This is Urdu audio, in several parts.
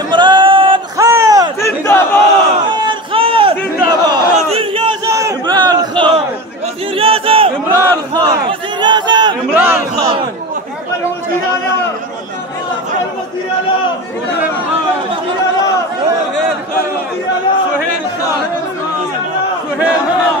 عمران خان زندباد، وزير ياسر عمران خان، وزير ياسر عمران خان، وزير ياسر عمران خان، الوزير على الوزير على سهيل خان، سهيل خان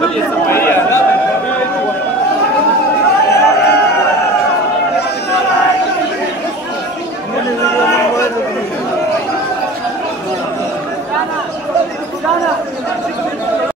بلي